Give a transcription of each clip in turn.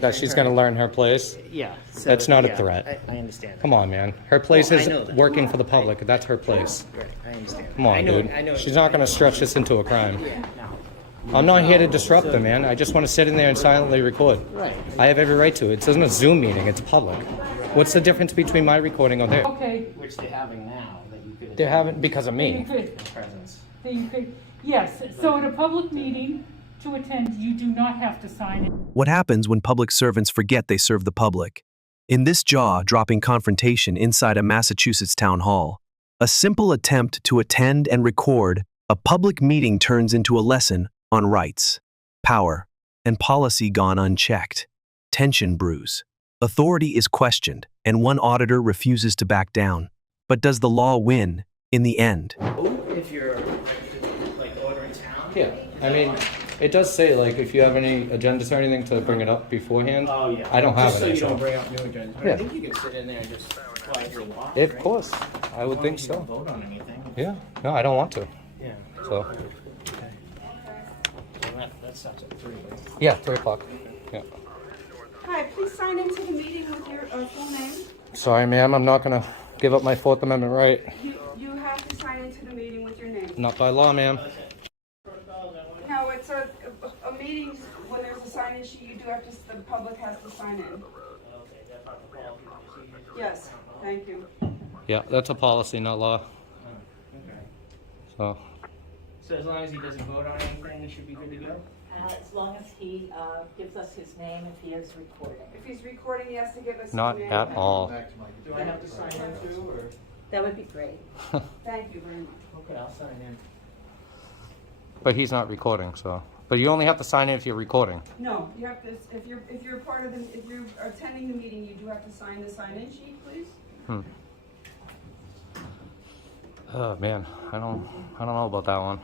think that she's going to learn her place. Yeah. So, That's not yeah, a threat. I understand that. Come on, man. Her place Well, I is know that. working for the public. That's her place. Right, I understand. Come on, I know, dude. I know. She's not going to stretch this into a crime. Yeah, no. I'm not here to disrupt them, man. I just want to sit in there and silently record. Right. I have every right to it. This isn't a Zoom meeting. It's public. What's the difference between my recording or theirs? Okay, Which they're having now, that you could. They haven't because of then you me. could, Presence. then you could, yes, so in a public meeting, to attend, you do not have to sign it. What happens when public servants forget they serve the public? In this jaw-dropping confrontation inside a Massachusetts town hall, a simple attempt to attend and record a public meeting turns into a lesson on rights, power, and policy gone unchecked. Tension brews. Authority is questioned, and one auditor refuses to back down. But does the law win in the end? If you're like ordering town. Yeah, I mean, it does say, like, if you have any agendas or anything to bring it up beforehand. Oh, yeah. I don't have Just it. so you don't bring up new agendas. But Yeah. I think you can sit in there and just quietly watch. Of right? course. I would think As long as you so. don't vote on anything. Yeah. No, I don't want to. Yeah. So, So that starts at 3, right? yeah, 3 o'clock. Yeah. Hi, please sign into the meeting with your full name. Sorry, ma'am. I'm not going to give up my Fourth Amendment right. You have to sign into the meeting with your name. Not by law, ma'am. No, it's a meeting, when there's a sign-in sheet, you do have to, the public has to sign in. Yes, thank you. Yeah, that's a policy, not law. Okay. So, So as long as he doesn't vote on anything, he should be good to go? As long as he gives us his name if he is recording. If he's recording, he has to give us his not name. at all. Do I have to sign in too, or? That would be great. Thank you very much. Okay, I'll sign in. But he's not recording, so. But you only have to sign in if you're recording. No, you have to, if you're part of the, if you're attending the meeting, you do have to sign the sign-in sheet, please. Oh, man. I don't know about that one.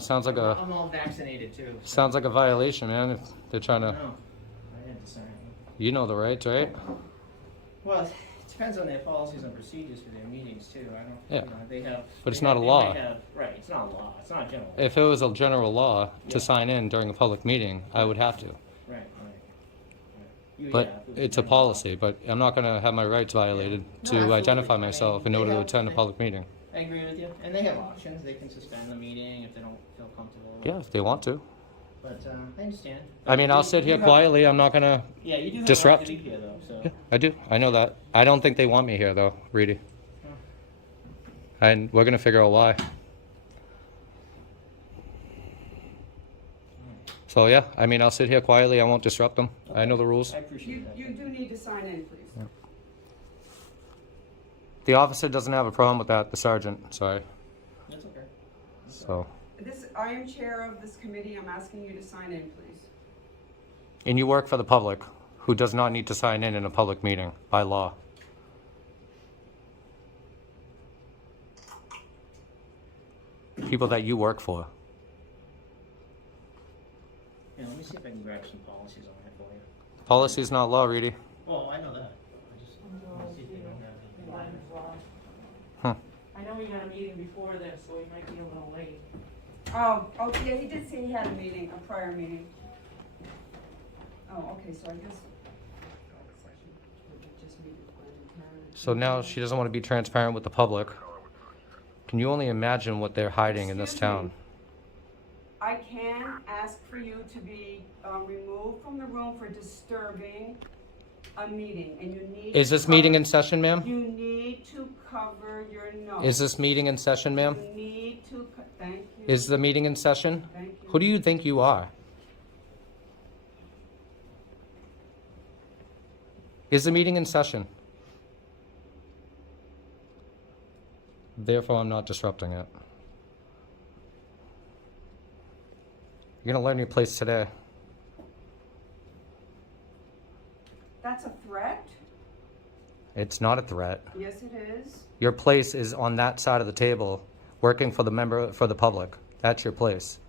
Sounds like I'm all vaccinated too. So. sounds like a violation, man. If they're trying No, to, I had to sign it. you know the rights, right? Well, it depends on their policies and procedures for their meetings too. I don't, Yeah. you know, they have. But it's they not have- a they law. might have- Right, it's not a law. It's not a general. If it was a general law to Yeah. sign in during a public meeting, I would have to. Right. You, But yeah, if it was it's a general. policy. But I'm not going to have my rights violated No, to absolutely. identify I mean, myself in they order to have- attend a they- public meeting. I agree with you. And they have options. They can suspend the meeting if they don't feel comfortable. Yeah, if they want to. But I understand. I mean, I'll You- sit you here have- quietly. I'm not going to. Yeah, you do have disrupt. a right to be here though, so. Yeah, I do. I know that. I don't think they want me here, though, Reedy. And we're going to figure out why. So, yeah, I mean, I'll sit here quietly. I won't disrupt them. I know the rules. I appreciate that. You do need to sign in, please. The officer doesn't have a problem with that, the sergeant. Sorry. That's okay. So, I am chair of this committee. I'm asking you to sign in, please. and you work for the public, who does not need to sign in a public meeting by law. People that you work for. Yeah, let me see if I can grab some policies on that for you. Policy is not law, Reedy. Oh, I know that. I just want to see if they don't have anything. I know we had a meeting before this, so we might be a little late. Oh, yeah, he did say he had a meeting, a prior meeting. Oh, okay, so I guess. So now she doesn't want to be transparent with the public. Can you only imagine what they're hiding in this Excuse town? me. I can ask for you to be removed from the room for disturbing a meeting, and you need. Is to this meeting cover- in session, ma'am? You need to cover your nose. Is this meeting in session, ma'am? You need to, thank you. Is the meeting in session? Thank you. Who do you think you are? Is the meeting in session? Therefore, I'm not disrupting it. You're gonna learn your place today. That's a threat? It's not a threat. Yes, it is. Your place is on that side of the table, working for the public. That's your place.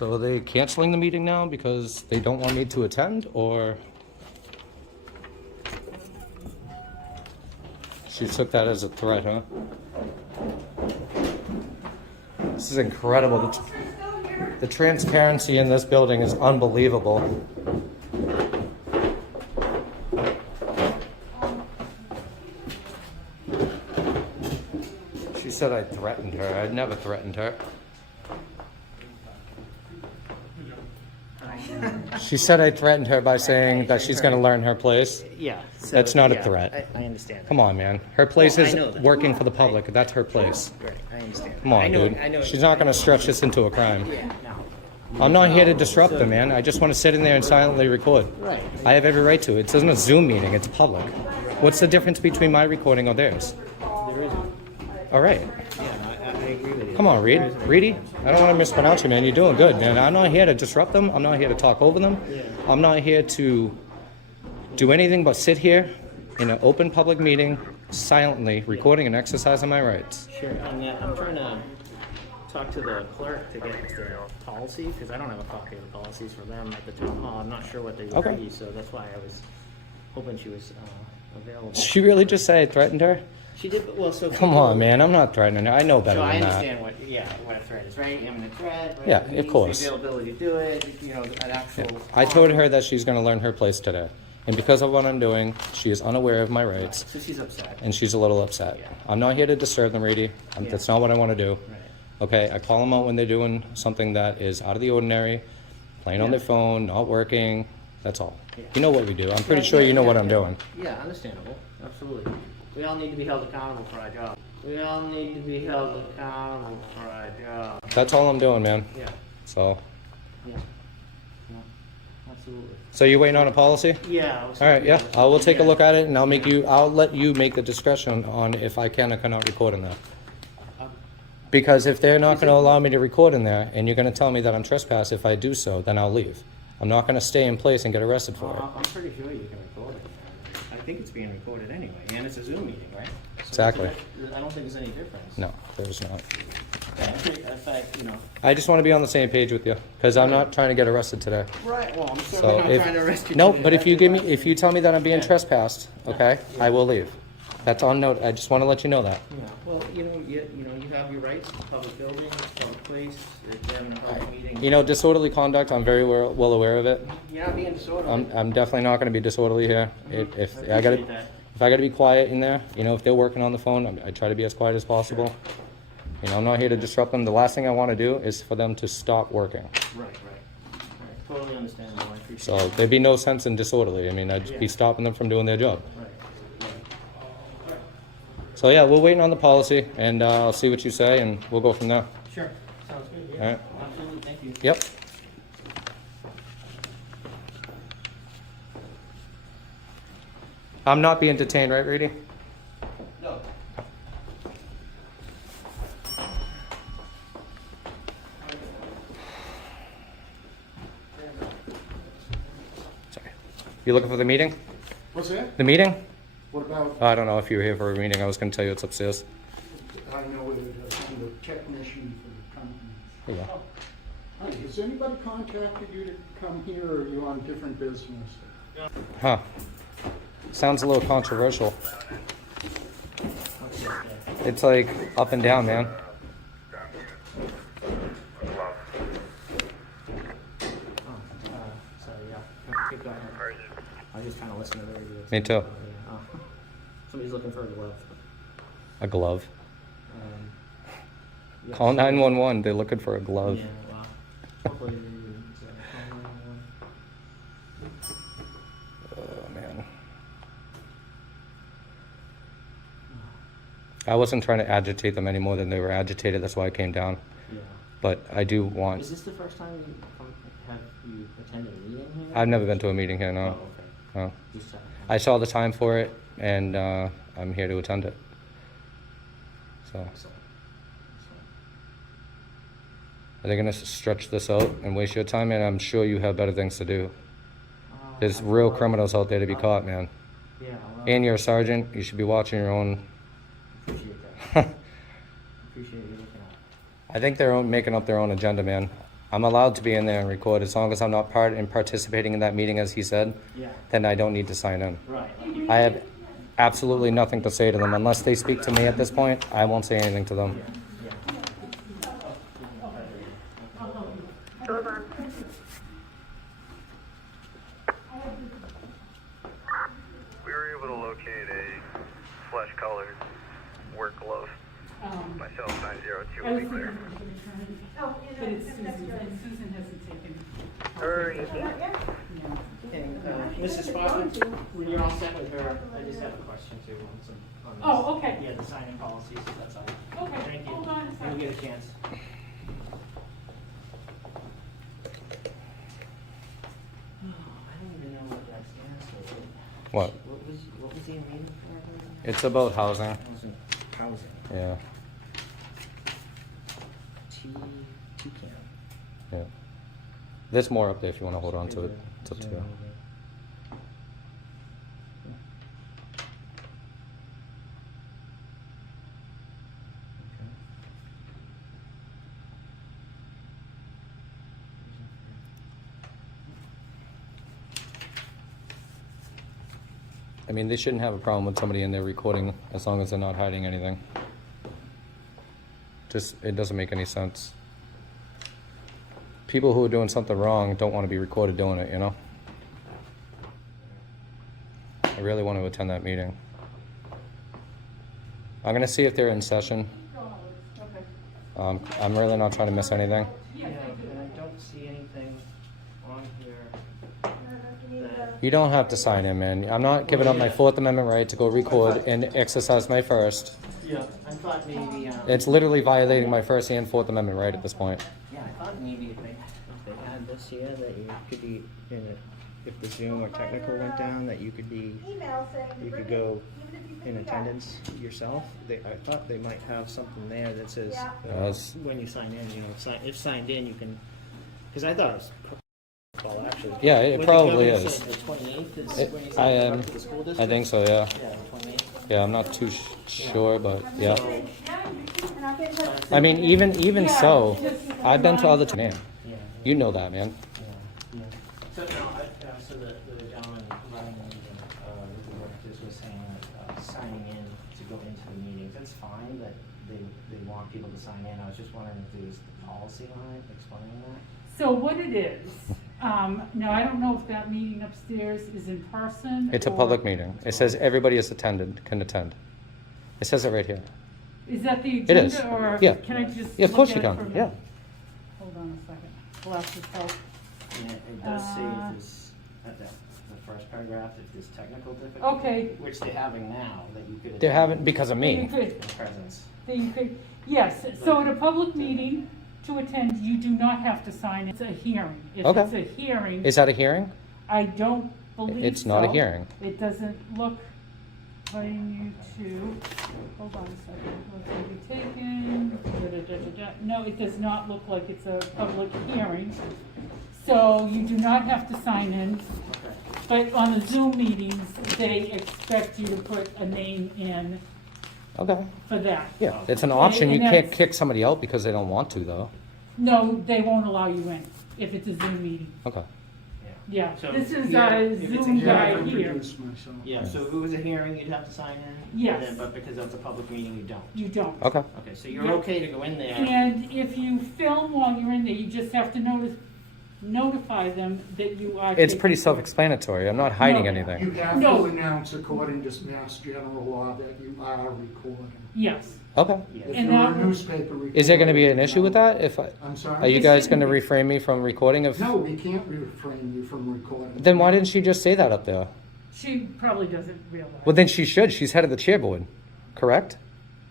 So are they canceling the meeting now because they don't want me to attend, or? She took that as a threat, huh? This is incredible. The transparency in this building is unbelievable. She said I threatened her. I never threatened her. She said I threatened her by saying that she's going to learn her place. Yeah. So, That's not a yeah, threat. I understand. Come on, man. Her place Well, I is know that. working for the public. That's her place. Right, I understand. Come on, I know, dude. I know. She's not going to stretch this into a crime. Yeah, no. I'm not here to disrupt them, man. I just want to sit in there and silently record. Right. I have every right to. It isn't a Zoom meeting. It's public. What's the difference between my recording or theirs? There isn't. All right. Yeah, I agree with you. Come on, Reed. Reedy? I don't want to mispronounce you, man. You're doing good, man. I'm not here to disrupt them. I'm not here to talk over them. Yeah. I'm not here to do anything but sit here in an open public meeting, silently recording and exercising my rights. Sure, and I'm trying to talk to the clerk to get the policy, because I don't have a copy of the policies for them at the town hall. I'm not sure what they would Okay. be, so that's why I was hoping she was available. Did she really just say I threatened her? She did, but well, so. Come on, man. I'm not threatening her. I know better So I than that. understand what a threat is, right? Imminent threat. Right? Yeah, It of means course. The availability to do it, an actual. I told her that she's going to learn her place today. And because of what I'm doing, she is unaware of my rights, So she's upset. and she's a little upset. Yeah. I'm not here to disturb them, Reedy. Yeah. That's not what I want to do. Right. Okay, I call them out when they're doing something that is out of the ordinary, playing on Yeah. their phone, not working. That's all. Yeah. You know what we do. I'm pretty Yeah, sure yeah, you know yeah, what I'm yeah. doing. Yeah, understandable. Absolutely. We all need to be held accountable for our job. We all need to be held accountable for our job. That's all I'm doing, man. Yeah, So, yeah. Yeah, absolutely. so you waiting on a policy? Yeah. I was All right, yeah. thinking- I will take a yeah. look at it, and I'll let you make the discretion on if I can or cannot record in there. Because if they're not going to allow me to record in there, and you're going to tell me that I'm trespassed if I do so, then I'll leave. I'm not going to stay in place and get arrested for it. I'm pretty sure you can record it. I think it's being recorded anyway, and it's a Zoom meeting, right? So Exactly. I don't think there's any difference. No, there's not. Yeah, in fact, I just want to be on the same page with you, because I'm not trying to get arrested today. Right, well, I'm So certainly not if, trying to arrest you. no, today. but if you That's if you tell me that I'm being Yeah. trespassed, okay, I will leave. That's on note. I just want to let you know that. Yeah, well, you have your rights, public buildings, public place, if you're having a public meeting. You know, disorderly conduct. I'm very well aware of it. You're not being disorderly. I'm definitely not going to be disorderly here. If I got appreciate that. if I got to be quiet in there, if they're working on the phone, I try to be as quiet as possible. I'm not here to disrupt them. The last thing I want to do is for them to stop working. Right. Totally understandable, I appreciate So it. there'd be no sense in disorderly. I mean, I'd be Yeah. stopping them from doing their job. Right. So yeah, we're waiting on the policy, and I'll see what you say, and we'll go from there. Sure, sounds good, All yeah. right. Absolutely, thank you. Yep. I'm not being detained, right, Reedy? No. Sorry. You looking for the meeting? What's that? The meeting? What about, I don't know if you were here for a meeting. I was going to tell you it's upstairs. I know it, I'm the technician for the company. Here you go. Hi, has anybody contacted you to come here, or are you on different business? Huh. Sounds a little controversial. It's like up and down, man. Sorry, yeah, keep going. I was just trying to listen to the radio. Me too. Oh. Somebody's looking for a glove. A glove. Yeah. Call 911. They're looking for a glove. Yeah, wow. Hopefully, it's, Oh, man. I wasn't trying to agitate them any more than they were agitated. That's why I came down. yeah. But I do want... Is this the first time have you attended a meeting here? I've never been to a meeting here, Oh, no. okay. No. Just checking. I saw the time for it, and I'm here to attend it. So, Excellent. Excellent. are they going to stretch this out and waste your time? And I'm sure you have better things to do. There's real criminals out there to be caught, man. Yeah, well, And you're a sergeant. You should be watching your own... appreciate that. Appreciate you looking at it. I think they're making up their own agenda, man. I'm allowed to be in there and record as long as I'm not participating in that meeting, as he said. Yeah, Then I don't need to sign in. right. I have absolutely nothing to say to them unless they speak to me at this point. I won't say anything to them. We were able to locate a flesh-colored work glove. Myself, 902 I will was be thinking clear. of the attorney, but it's Susan, and Susan hasn't taken. Yeah. And, Mrs. Foster, when you're all set with her, I just have a question too on this. Oh, okay. Yeah, the signing policies, that's all. Okay, Thank you. hold on a When second. you get a chance. Oh, I don't even know what that stands for. What? What was he reading for? It's about housing. Housing. Yeah. Toucan. Yeah. There's more up there if you want to hold on to it. It's up to you. I mean, they shouldn't have a problem with somebody in there recording as long as they're not hiding anything. Just, it doesn't make any sense. People who are doing something wrong don't want to be recorded doing it, you know? I really want to attend that meeting. I'm going to see if they're in session. I'm really not trying to miss anything. Yeah, and I don't see anything on here that, You don't have to sign in, man. I'm not giving up my Fourth Amendment right to go record and exercise my first. yeah, I thought maybe, It's literally violating my First and Fourth Amendment right at this point. yeah, I thought maybe if they had this here, that you could be in it, if the Zoom or technical went down, that you could be, you could go in attendance yourself. I thought they might have something there that says, Yes. when you sign in, you know, if signed in, you can, because I thought it was, well, actually. Yeah, it what the probably governor is. said, The 28th is It- when you I sign am. up for the school district? I think so, yeah. Yeah, the 28th. Yeah, I'm not too sure, but yeah. So, I mean, even so, I've been to other man. yeah, You know that, man. yeah. So, no, so the gentleman running the meeting, with the work just was saying that, signing in to go into the meetings, that's fine, that they want people to sign in. I was just wondering if there's the policy on it explaining that? So what it is, now I don't know if that meeting upstairs is in person. It's a or- public meeting. It says everybody is attended, can attend. It says it right here. Is that the It is, agenda, or yeah. can I just? Yeah, of course look you at it can, for a yeah. minute? Hold on a second. Glasses help. And it does say if there's, at the first paragraph, if there's technical difficulty. Okay. Which they're having now, that you could. They're having, because of You me. could, In presence. that you could, yes, so at a public meeting, to attend, you do not have to sign, it's a hearing. If Okay. it's a hearing, Is that a hearing? I don't believe so. It's not a hearing. It doesn't look, inviting you to, hold on a second, what's going to be taken, da-da-da-da-da. No, it does not look like it's a public hearing. So you do not have to sign in, Okay. but on the Zoom meetings, they expect you to put a name in Okay. for that. Yeah, it's an option. You And can't that's- kick somebody out because they don't want to, though. No, they won't allow you in if it's a Zoom meeting. Okay. Yeah, So, this is yeah, a if it's a Zoom hearing, guy I've here. introduced myself. Yeah, so if it was a hearing, you'd have to sign in? Yes. And then- But because it's a public meeting, you don't? You don't. Okay. Okay, so you're Yeah. okay to go in there? And if you film while you're in there, you just have to notify them that you are. It's taking- pretty self-explanatory. I'm not hiding No. You anything. have No. to announce according to Mass General Law that you are recording. Yes. Okay. Yeah. If And you're that a will- newspaper reporter. Is there going to be an issue with that? I'm sorry? Are you guys going to refrain me from recording? If No, we can't refrain you from recording. then why didn't she just say that up there? She probably doesn't realize. Well, then she should. She's head of the chair board, correct?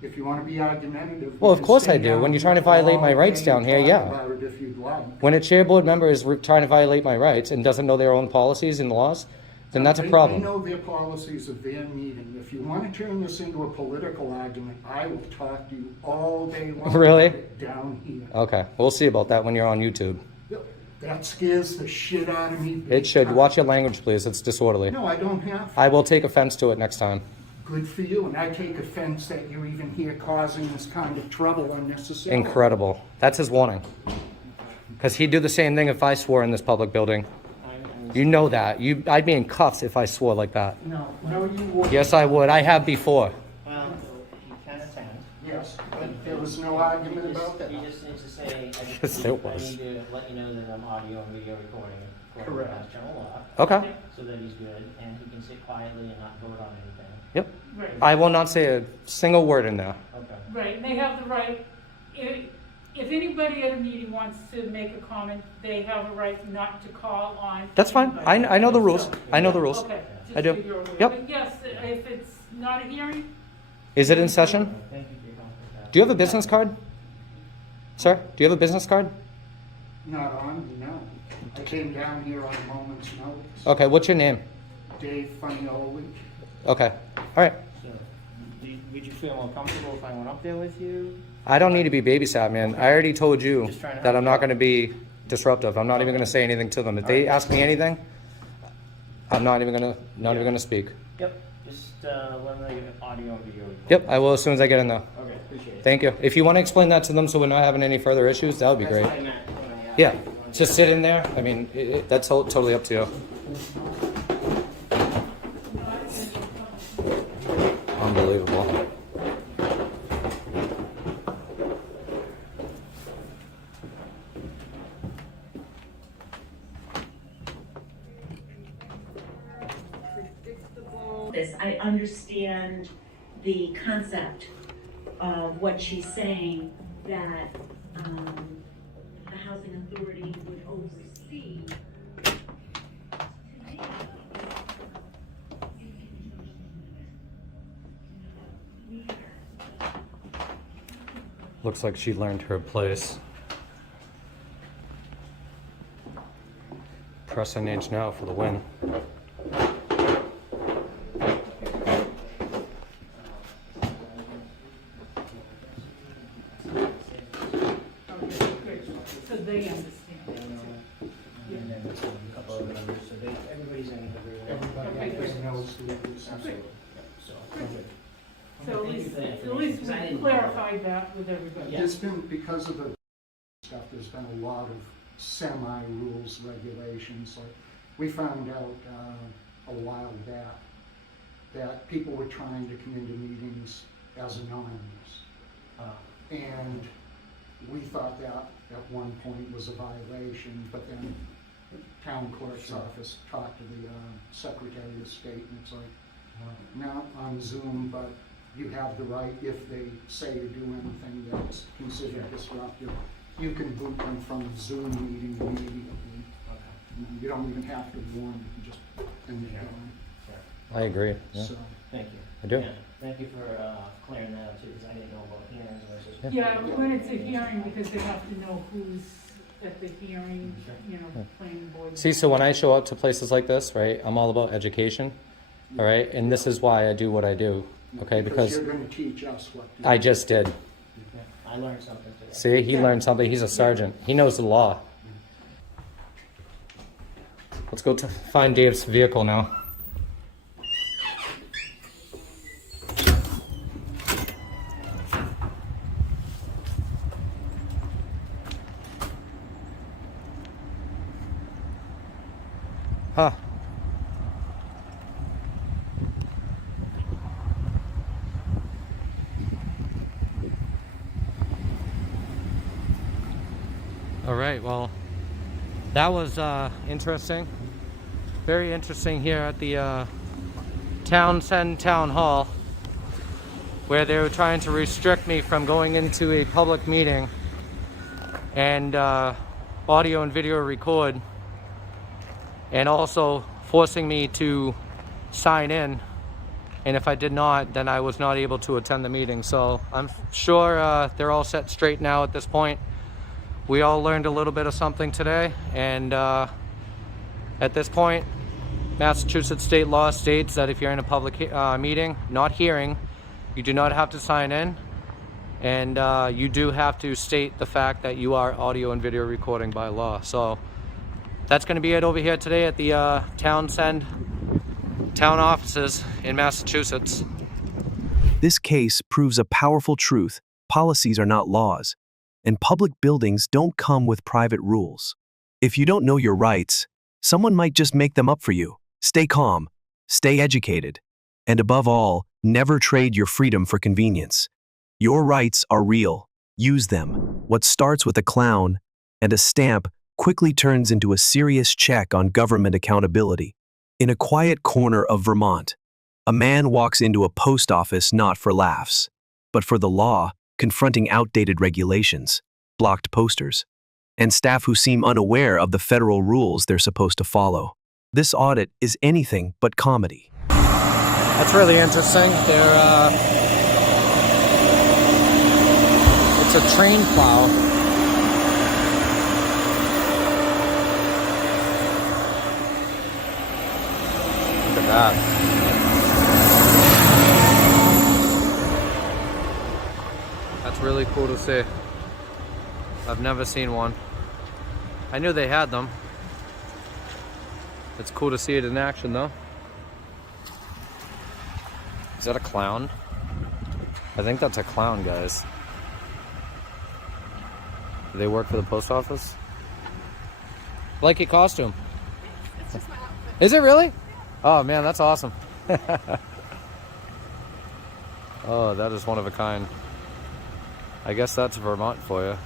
If you want to be argumentative. Well, we of can course stay I do. down When you're trying to all violate my rights day down and here, talk yeah. about it if you'd like. When a chair board member is trying to violate my rights and doesn't know their own policies and laws, then that's a They problem. know their policies of their meeting. If you want to turn this into a political argument, I will talk to you all day long. Really? about it down here. Okay, we'll see about that when you're on YouTube. That scares the shit out of me. big It should. time. Watch your language, please. It's disorderly. No, I don't have. I will take offense to it next time. Good for you, and I take offense that you're even here causing this kind of trouble unnecessarily. Incredible. That's his warning. Because he'd do the same thing if I swore in this public building. I'm- You know that. I'd be in cuffs if I swore like that. No, No, you would. Yes, I would. I have before. well, he can attend. Yes, but there was no argument about that. He just needs to say, Yes, there I was. need to let you know that I'm audio and video recording according to Correct. Mass General Law, Okay. so that he's good, and he can sit quietly and not vote on anything. Yep. Right, I will not say a single word in there. Okay. right, and they have the right, if anybody at a meeting wants to make a comment, they have a right not to call on. That's fine. anybody. I know the rules. I know the rules. Okay, I just do. so you're aware. Yep. But yes, if it's not a hearing, Is it in session? Thank you for your comment. Do you have a business card? Sir, do you have a business card? Not on, no. I came down here on a moment's notice. Okay, what's your name? Dave Funioli. Okay. All right. So, would you feel more comfortable if I went up there with you? I don't need to be babysat, man. I already told you Just trying to that help I'm you not out. going to be disruptive. I'm not even going to say anything to them. If they ask me anything, I'm not even going to speak. Yep, just let them know you have audio and video. recording. Yep, I will as soon as I get in there. Okay, appreciate it. Thank you. If you want to explain that to them so we're not having any further issues, that would be That's great. what I meant when I asked. Yeah, just sit in there. I mean, that's totally up to you. Unbelievable. Predictable. This, I understand the concept of what she's saying, that the housing authority would oversee. Looks like she learned her place. Pressing age now for the win. okay, great, so they understand. And then a couple of members, so everybody's in agreement. Everybody knows the rules. So, perfect. So Thank you for the at least information, 'cause I we didn't know. clarified that with everybody. Yeah. There's been, because of the stuff, there's been a lot of semi-rules, regulations. Like, we found out a while back that people were trying to come into meetings as anonymous. And we thought that at one point was a violation, but then the town clerk's office talked to the Secretary of State, and it's like, not on Zoom, but you have the right, if they say to do anything that's considered disruptive, you can boot them from the Zoom meeting immediately. You don't even have to warn them, just, and they're gone. I agree. Yeah. So, Thank you. I do. Yeah, thank you for clearing that up too, because I didn't know about hearings versus. Yeah, when it's a hearing, because they have to know who's at the hearing, planning board. See, so when I show up to places like this, right, I'm all about education, all right? And this is why I do what I do, okay? Because you're gonna teach us what to do. I just did. Okay. I learned something today. See, he learned something. He's a sergeant. He knows the law. Let's go to find Dave's vehicle now. Huh. All right, well, that was interesting. Very interesting here at the Townsend Town Hall, where they were trying to restrict me from going into a public meeting and audio and video record, and also forcing me to sign in, and if I did not, then I was not able to attend the meeting. So I'm sure they're all set straight now at this point. We all learned a little bit of something today, and at this point, Massachusetts state law states that if you're in a public meeting, not hearing, you do not have to sign in, and you do have to state the fact that you are audio and video recording by law. So that's going to be it over here today at the Townsend town offices in Massachusetts. This case proves a powerful truth: policies are not laws. and public buildings don't come with private rules. If you don't know your rights, someone might just make them up for you. Stay calm, stay educated, and above all, never trade your freedom for convenience. Your rights are real. Use them. What starts with a clown and a stamp quickly turns into a serious check on government accountability. In a quiet corner of Vermont, a man walks into a post office not for laughs, but for the law, confronting outdated regulations, blocked posters, and staff who seem unaware of the federal rules they're supposed to follow. This audit is anything but comedy. That's really interesting. It's a train plow. Look at that. That's really cool to see. I've never seen one. I knew they had them. It's cool to see it in action though. Is that a clown? I think that's a clown, guys. Do they work for the post office? I like your costume. It's just my outfit. Is it really? Oh man, that's awesome. Oh, that is one of a kind. I guess that's Vermont for you.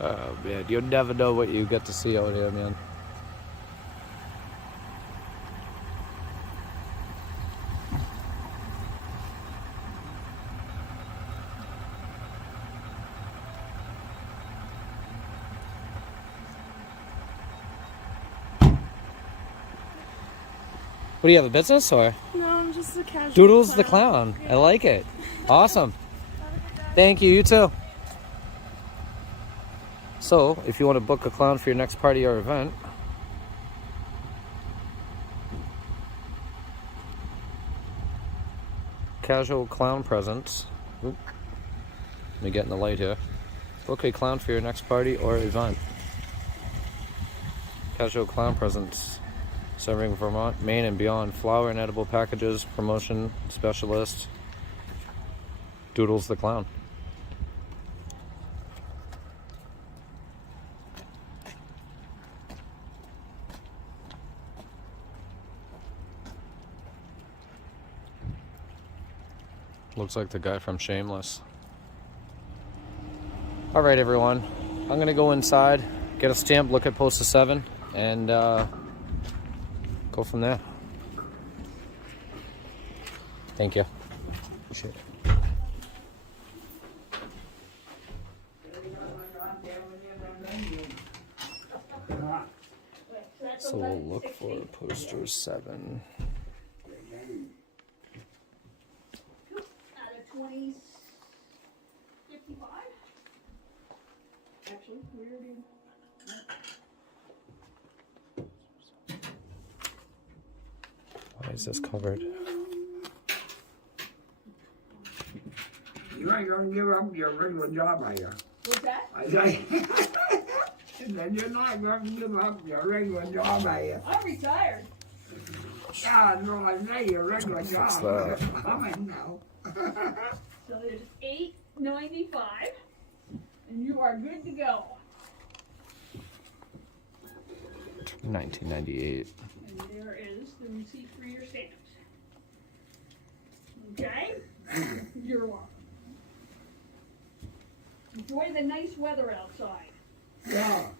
Oh man, you never know what you get to see out here, man. What do you have, a business or? No, I'm just a casual Doodles the clown. I like it. Awesome. Thank you, you too. So, if you want to book a clown for your next party or event, casual clown presence. Oop. Let me get in the light here. Book a clown for your next party or event. Casual clown presence. Serving Vermont, Maine, and beyond. Flower and edible packages, promotion specialist. Doodles the clown. Looks like the guy from Shameless. All right, everyone. I'm gonna go inside, get a stamp, look at Postal 7, and go from there. Thank you. Appreciate it. So we'll look for poster 7. Out of 20, 55? Actually, we already. Why is this covered? You ain't gonna give up your regular job, are you? What's that? I say, then you're not gonna give up your regular job, are you? I'm retired. Yeah, no, I say your regular Fix job. that. I mean, no. So there's $8.95, and you are good to go. 1998. And there is the receipt for your stamps. Okay? You're welcome. Enjoy the nice weather outside. Yeah.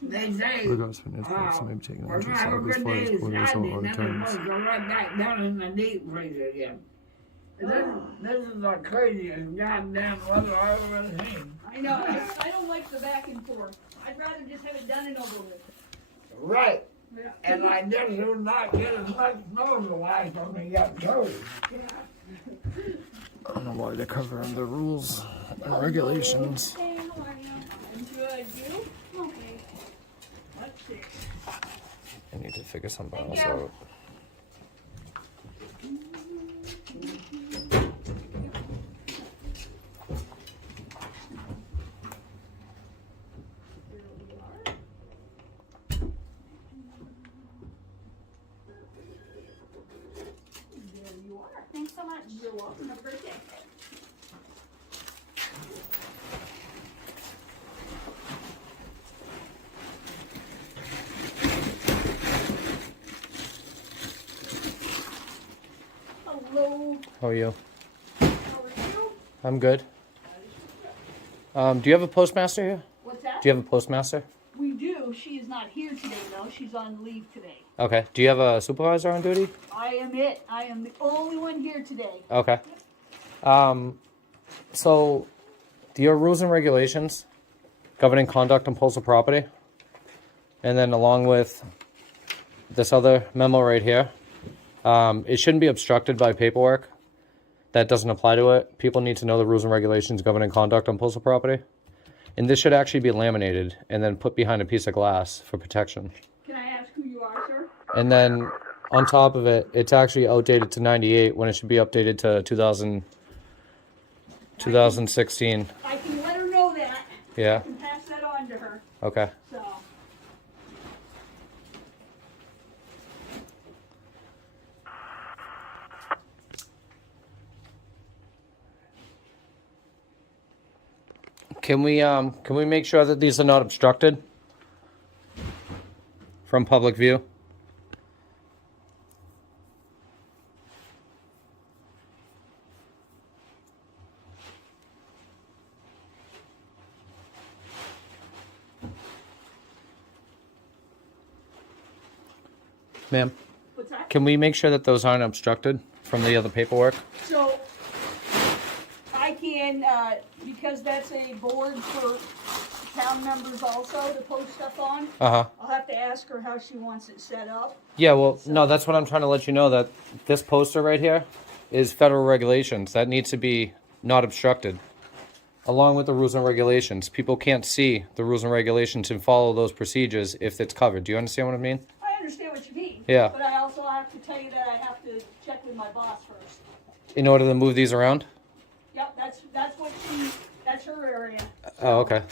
They say, Regards for Netflix, maybe taking we're gonna have a good day Saturday, and then it's supposed to go right back down in the deep freeze again. This is the craziest goddamn weather I've ever seen. I know, I don't like the back and forth. I'd rather just have it done and over with. Right. Yeah. And I just do not get as much snow as the last time we got cold. I don't know why they're covering the rules and regulations. Hey, how are you? I'm good. You? Okay. Let's see. I need to figure something else out. There you are. Thanks so much. You're welcome. Have a great day. How are you? How are you? I'm good. Do you have a postmaster here? What's that? Do you have a postmaster? We do. She is not here today, though. She's on leave today. Okay. Do you have a supervisor on duty? I am it. I am the only one here today. Okay. So, your rules and regulations governing conduct on postal property, and then along with this other memo right here, it shouldn't be obstructed by paperwork that doesn't apply to it. People need to know the rules and regulations governing conduct on postal property. And this should actually be laminated and then put behind a piece of glass for protection. Can I ask who you are, sir? And then on top of it, it's actually outdated to 98 when it should be updated to 2016. I can let her know that. Yeah. I can pass that on to her. Okay. So, Can we make sure that these are not obstructed from public view? Ma'am, what's that? can we make sure that those aren't obstructed from the other paperwork? So, I can, because that's a board for town members also to post stuff on, Uh-huh. I'll have to ask her how she wants it set up. Yeah, well, no, that's what I'm trying to let you know, that this poster right here is federal regulations. That needs to be not obstructed, along with the rules and regulations. People can't see the rules and regulations and follow those procedures if it's covered. Do you understand what I mean? I understand what you mean. Yeah. But I also have to tell you that I have to check with my boss first. In order to move these around? Yep, that's her area. Oh, okay.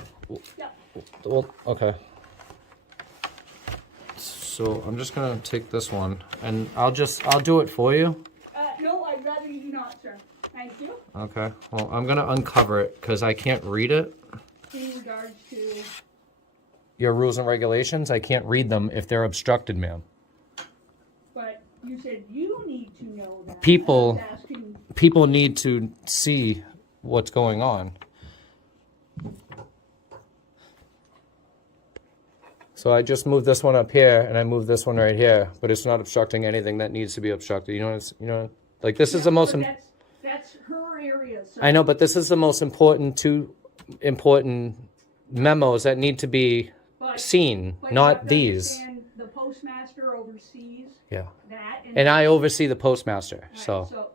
Yep. Well, okay. So I'm just gonna take this one, and I'll do it for you. No, I'd rather you not, sir. Thank you. Okay. Well, I'm gonna uncover it because I can't read it. In regards to, Your rules and regulations, I can't read them if they're obstructed, ma'am. but you said you need to know that. People- I was asking, People need to see what's going on. So I just moved this one up here, and I moved this one right here, but it's not obstructing anything that needs to be obstructed. Like this is the most. but that's her area, sir. I know, but this is the most important memos that need to be But- seen, but you have not to these. understand The postmaster oversees Yeah. that. And I oversee the postmaster, Right, so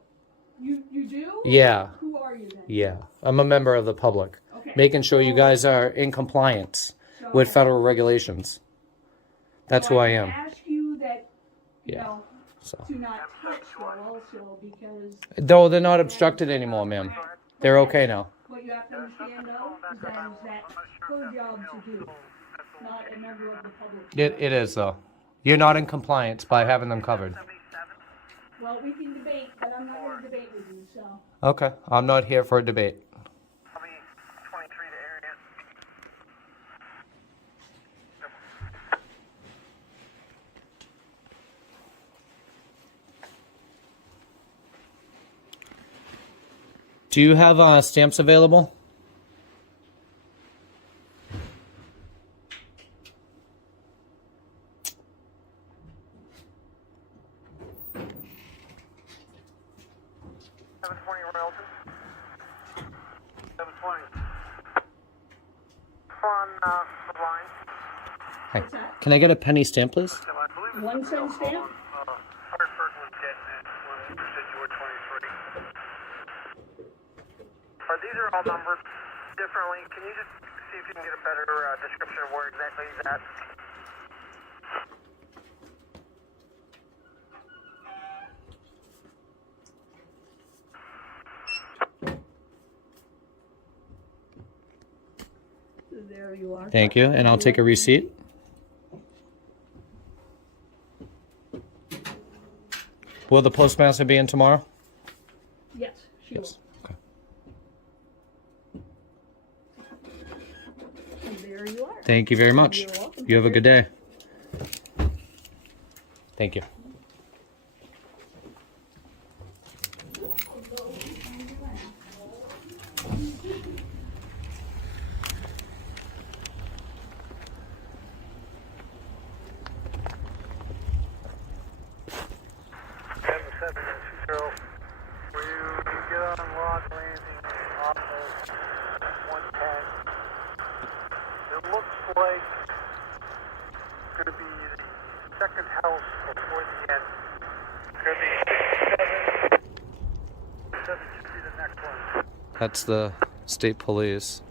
you do? yeah, Who are you then? yeah. I'm a member of the public, Okay. making sure you guys are in compliance with federal regulations. That's who I am. Ask you that, you Yeah. know, So, to not touch though also because though they're not obstructed anymore, ma'am. They're okay now. what you have to understand though is that her job to do, not a member of the public. It is though. You're not in compliance by having them covered. Well, we can debate, but I'm not gonna debate with you, so. Okay, I'm not here for a debate. I'll be 23 to area. Do you have stamps available? Royalton. 720. On the line. Hey, can I get a penny stamp, please? So I believe 1 cent stamp? Hartford was getting it when you said you were 23. These are all numbered differently. Can you just see if you can get a better description of where exactly he's at? There you are. Thank you, and I'll take a receipt. Will the postmaster be in tomorrow? Yes, she will. Okay. And there you are. Thank you very much. You're welcome. You have a good day. Thank you. place. It's going to be the second house before the end. It's going to be 7 should be the next one. That's the state police.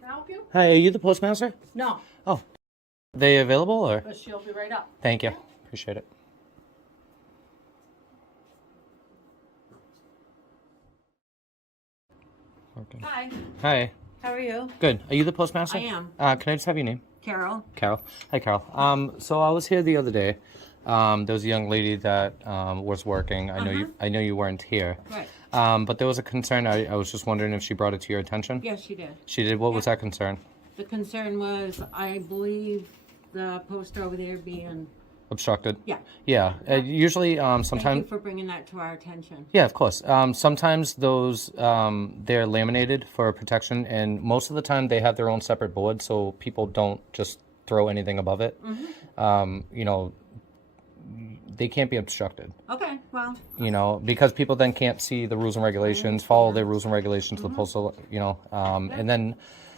Can I help you? Hi, are you the postmaster? No, Oh. They available or? but she'll be right up. Thank you. Appreciate it. Okay. Hi, Hi. how are you? Good. Are you the postmaster? I am. Can I just have your name? Carol? Carol. Hi, Carol. So I was here the other day. There was a young lady that was working. I know you weren't here. Right. But there was a concern. I was just wondering if she brought it to your attention. Yes, she did. She did. What was that concern? The concern was, I believe, the post over there being, Obstructed. yeah. Yeah. Usually, Thank you sometimes. for bringing that to our attention. Yeah, of course. Sometimes those they're laminated for protection, and most of the time they have their own separate board, so people don't just throw anything above it. You know, they can't be obstructed. Okay, well, You know, because people then can't see the rules and regulations, follow their rules and regulations, the postal. You know, and then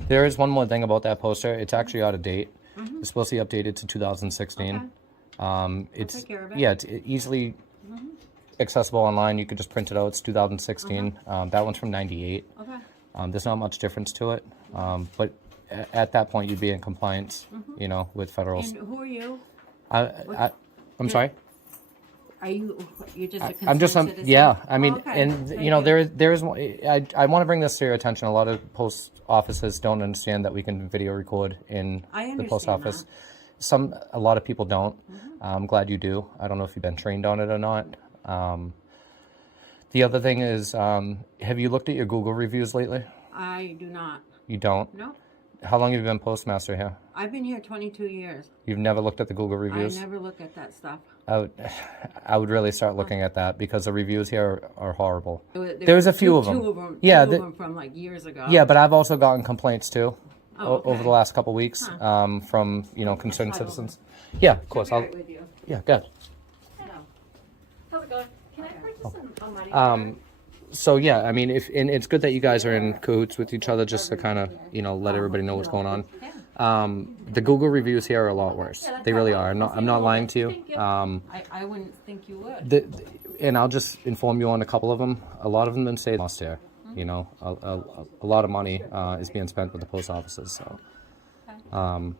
there is one more thing about that poster. It's actually out of date. It's supposed to be updated to 2016. Okay. It's take care of it. yeah, it's easily accessible online. You could just print it out. It's 2016. That one's from '98. okay. There's not much difference to it, but at that point you'd be in compliance, you know, with federal. And who are you? I'm sorry. Are you, you're just a concerned I'm just citizen? yeah. I mean, Okay, and thank you know, you. there is. I want to bring this to your attention. A lot of post offices don't understand that we can video record in I the post understand office. A lot of people don't. I'm glad you do. I don't know if you've been trained on it or not. The other thing is, have you looked at your Google reviews lately? I do not. You don't? No, How long have you been postmaster here? I've been here 22 years. You've never looked at the Google reviews? I never look at that stuff. I would really start looking at that because the reviews here are horrible. There There's were a few of them. Two of them. Yeah, two the- of them from like years ago. Yeah, but I've also gotten complaints too Oh, over okay. the last couple weeks from, you know, concerned citizens. Yeah, of course. I'll I'll. be right with you. Yeah, good. How's it going? Can I purchase a money? So yeah, I mean, and it's good that you guys are in cahoots with each other just to kind of, you know, let everybody know what's going on. The Google reviews here are a lot worse. They really are. I'm not lying to you. I wouldn't think you would. And I'll just inform you on a couple of them. A lot of them say lost here. You know, a lot of money is being spent with the post offices. So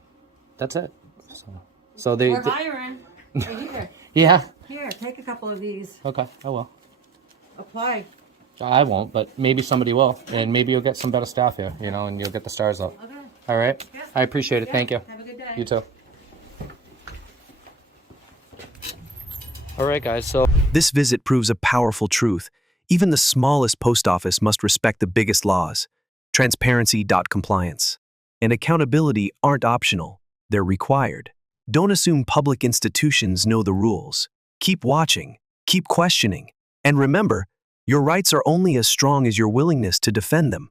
that's it. So We're hiring. Right here. Yeah. Here, take a couple of these. Okay, I will. Apply. I won't, but maybe somebody will, and maybe you'll get some better staff here, you know, and you'll get the stars up. Okay. All right? Yeah. I appreciate it. Thank you. Have a good day. You too. All right, guys, so This visit proves a powerful truth. Even the smallest post office must respect the biggest laws. Transparency. Compliance. And accountability aren't optional. They're required. Don't assume public institutions know the rules. Keep watching, keep questioning, and remember, your rights are only as strong as your willingness to defend them.